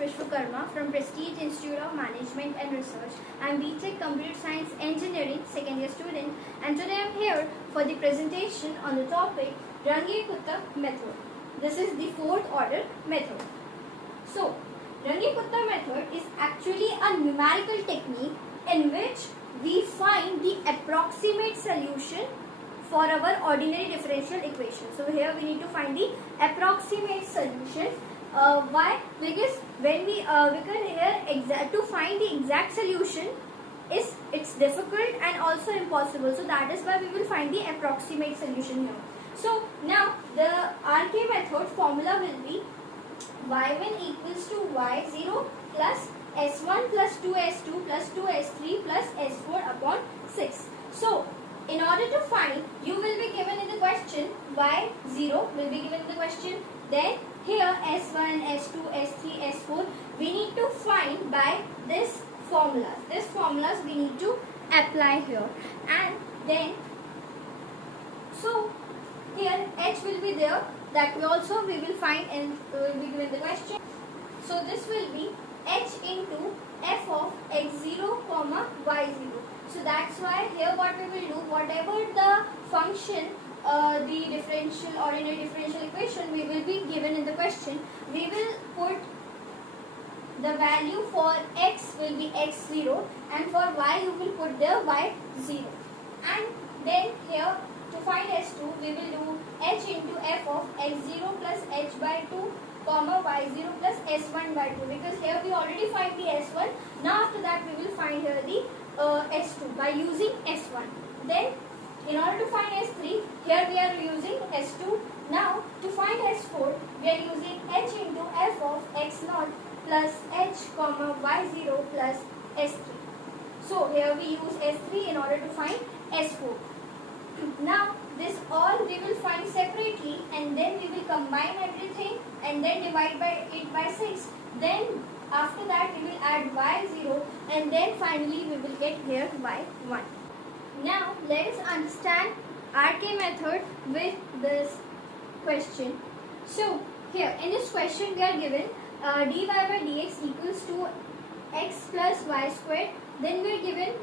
Vishwakarma from Prestige Institute of Management and Research. I am BTech Computer Science Engineering second year student, and today I am here for the presentation on the topic Runge Kutta method. This is the fourth order method. So, Runge Kutta method is actually a numerical technique in which we find the approximate solution for our ordinary differential equation. So here we need to find the approximate solution. Why? Because when we here to find the exact solution it's difficult and also impossible. So that is why we will find the approximate solution here. So now the RK method formula will be y1 equals to y0 plus s1 plus 2s2 plus 2s3 plus s4 upon 6. So in order to find, you will be given in the question y0 will be given in the question. Then here s1, s2, s3, s4 we need to find by this formulas. This formulas we need to apply here, and then so here h will be there, that we will find and will be given the question. So this will be h into f of x0 comma y0. So that's why here what we will do, whatever the function, the differential ordinary differential equation we will be given in the question, we will put the value for x will be x0 and for y you will put the y0. And then here to find s2 we will do h into f of x0 plus h by 2 comma y0 plus s1 by 2, because here we already find the s1. Now after that we will find here the s2 by using s1. Then in order to find s3, here we are using s2. Now to find s4 we are using h into f of x0 plus h comma y0 plus s3. So here we use s3 in order to find s4. Now this all we will find separately, and then we will combine everything and then divide by it by 6. Then after that we will add y0, and then finally we will get here y1. Now let us understand RK method with this question. So here in this question we are given dy by dx equals to x plus y squared. Then we are given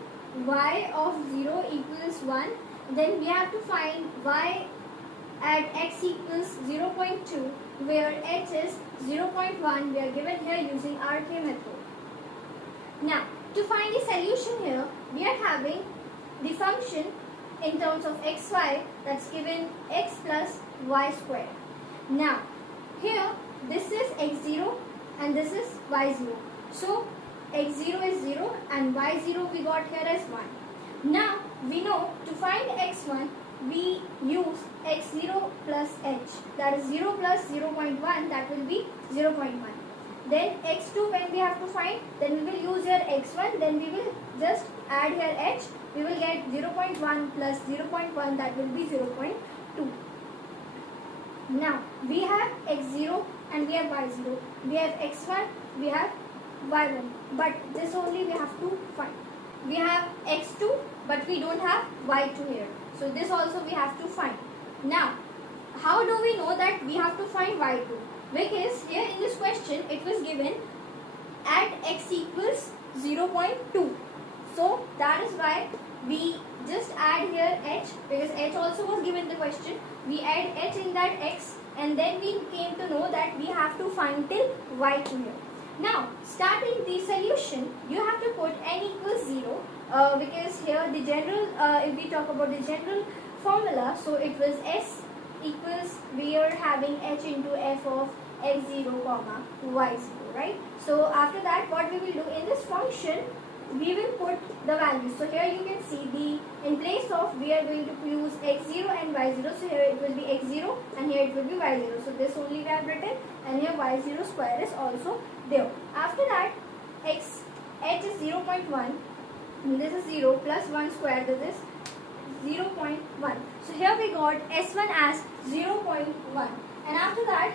y of 0 equals 1. Then we have to find y at x equals 0.2, where h is 0.1. We are given here using RK method. Now to find the solution here, we are having the function in terms of xy, that's given x plus y squared. Now here this is x0 and this is y0. So x0 is 0 and y0 we got here as 1. Now we know to find x1 we use x0 plus h, that is 0 plus 0.1, that will be 0.1. Then x2 when we have to find, then we will use here x1, then we will just add here h, we will get 0.1 plus 0.1, that will be 0.2. Now we have x0 and we have y0, we have x1, we have y1, but this only we have to find. We have x2 but we don't have y2 here, so this also we have to find. Now how do we know that we have to find y2? Because here in this question it was given at x equals 0.2. So that is why we just add here h, because h also was given the question. We add h in that x, and then we came to know that we have to find till y2 here. Now starting the solution, you have to put n equals 0, because here the general, if we talk about the general formula, so it was s equals, we are having h into f of x0 comma y0, right? So after that what we will do in this function, we will put the values. So here you can see the in place of, we are going to use x0 and y0. So here it will be x0 and here it will be y0. So this only we have written, and here y0 square is also there. After that h is 0.1, this is 0 plus 1 square, this is 0.1. So here we got s1 as 0.1, and after that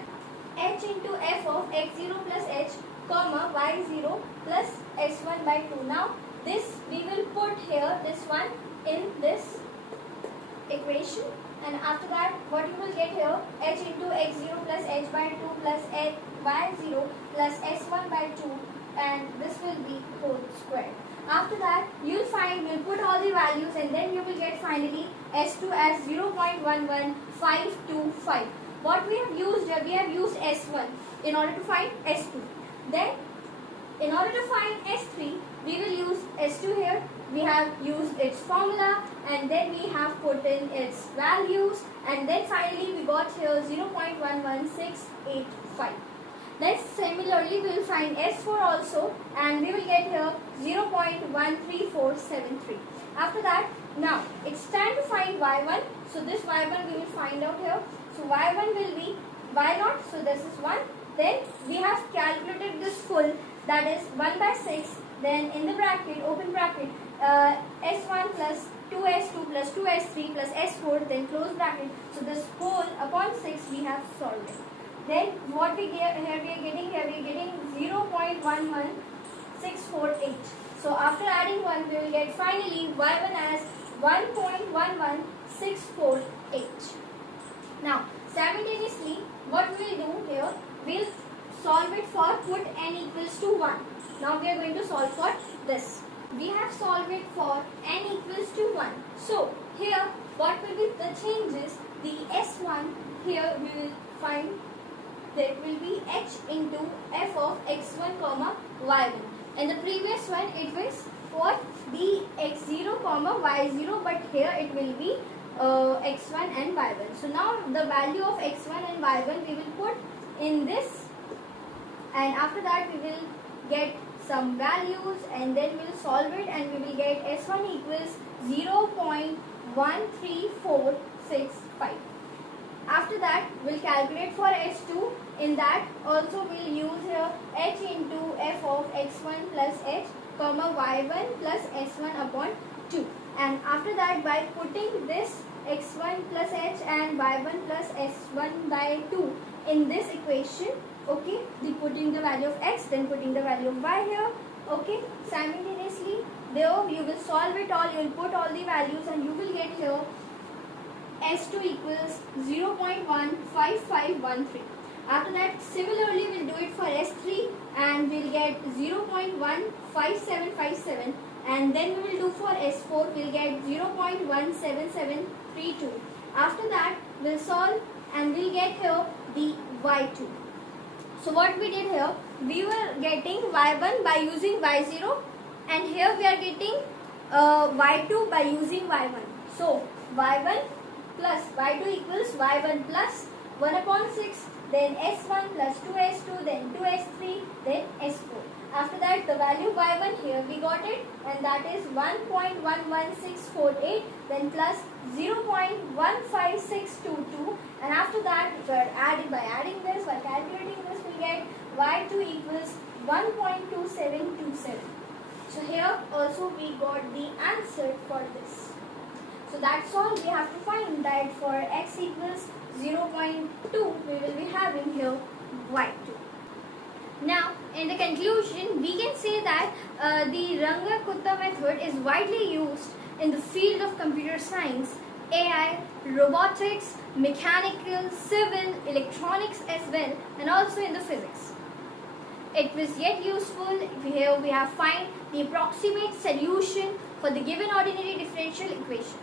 h into f of x0 plus h comma y0 plus s1 by 2. Now this we will put here this one in this equation, and after that what you will get here, h into x0 plus h by 2 plus y0 plus s1 by 2 and this will be whole square. After that, you'll put all the values, and then you will get finally S2 as 0.11525. What we have used here, we have used S1 in order to find S2. Then, in order to find S3, we will use S2 here. We have used its formula, and then we have put in its values, and then finally we got here 0.11685. Then similarly we will find S4 also, and we will get here 0.13473. After that, now it's time to find Y1. So this Y1 we will find out here. So Y1 will be Y0, so this is 1. Then we have calculated this full, that is 1 by 6. Then in the bracket, open bracket, S1 plus 2S2 plus 2S3 plus S4, then close bracket. So this whole upon 6 we have solved it. Then what we get here, we are getting 0.11648. So after adding 1, we will get finally Y1 as 1.11648. Now simultaneously, what we will do here, we will solve it for put n equals to 1. Now we are going to solve for this. We have solved it for n equals to 1. So here what will be the changes? The S1 here we will find that will be h into f of x1 comma y1. And the previous one it was for the x0 comma y0, but here it will be x1 and y1. So now the value of x1 and y1 we will put in this, and after that we will get some values, and then we will solve it, and we will get S1 equals 0.13465. After that, we will calculate for S2. In that also we will use here h into f of x1 plus h comma y1 plus s1 upon 2. And after that, by putting this x1 plus h and y1 plus s1 by 2 in this equation, okay, putting the value of x, then putting the value of y here, okay, simultaneously there you will solve it all, you will put all the values, and you will get here S2 equals 0.15513. After that, similarly we will do it for S3, and we will get 0.15757, and then we will do for S4, we will get 0.17732. After that, we will solve, and we will get here the Y2. So what we did here, we were getting Y1 by using Y0, and here we are getting Y2 by using Y1. So Y1 plus Y2 equals Y1 plus 1 upon 6, then S1 plus 2S2, then 2S3, then S4. After that, the value Y1 here we got it, and that is 1.11648, then plus 0.15622, and after that, by adding this, by calculating this, we get Y2 equals 1.2727. So here also we got the answer for this. So that's all we have to find, that for x equals 0.2, we will be having here Y2. Now, in the conclusion, we can say that the Runge-Kutta method is widely used in the field of computer science, AI, robotics, mechanical, civil, electronics as well, and also in the physics. It was yet useful. Here we have find the approximate solution for the given ordinary differential equation.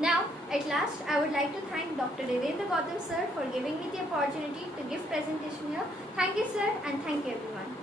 Now, at last, I would like to thank Dr. Devendra Gautam sir for giving me the opportunity to give presentation here. Thank you sir, and thank you everyone.